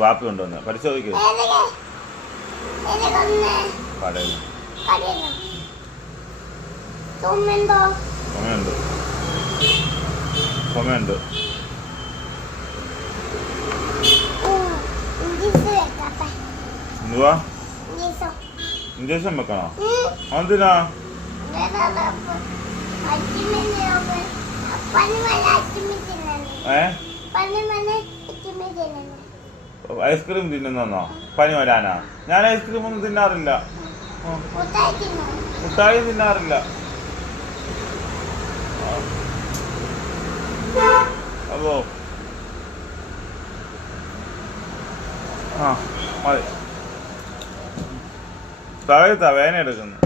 വാപ്പി കൊണ്ടുവന്ന് പരിശോധിക്കുക. കടയിൽ ചുമയുണ്ട്. എന്തുവാ ഇഞ്ചക്ഷൻ വെക്കണോ? എന്തിനാ? ഐസ്ക്രീം തിന്നുന്നോ? പനി വരാനാ? ഞാൻ ഐസ്ക്രീം ഒന്നും തിന്നാറില്ല. മുട്ടായി തിന്നാറില്ല. അതോ ആ മതി. തലയത്താ വേന എടുക്കുന്നു.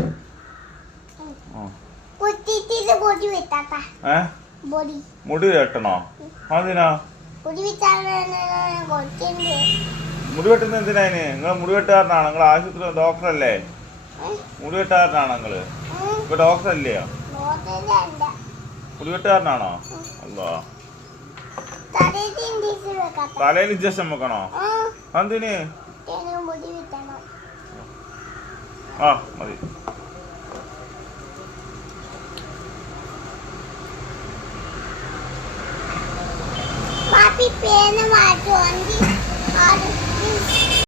മുടി വെട്ടണോ? അതിനാ മുടി വെട്ടുന്ന എന്തിനാ? നിങ്ങൾ മുടി വെട്ടുകാരനാണോ? നിങ്ങൾ ആശുപത്രി ഡോക്ടറല്ലേ? മുടി വെട്ടുകാരനാണോ നിങ്ങള്? ഇപ്പൊ ഡോക്ടറല്ലേ? മുടി വെട്ടുകാരനാണോ? അല്ലോ തലയിൽ ഇഞ്ചക്ഷൻ വെക്കണോ? എന്തിന്? ആ മതി. Papi, pena, macho,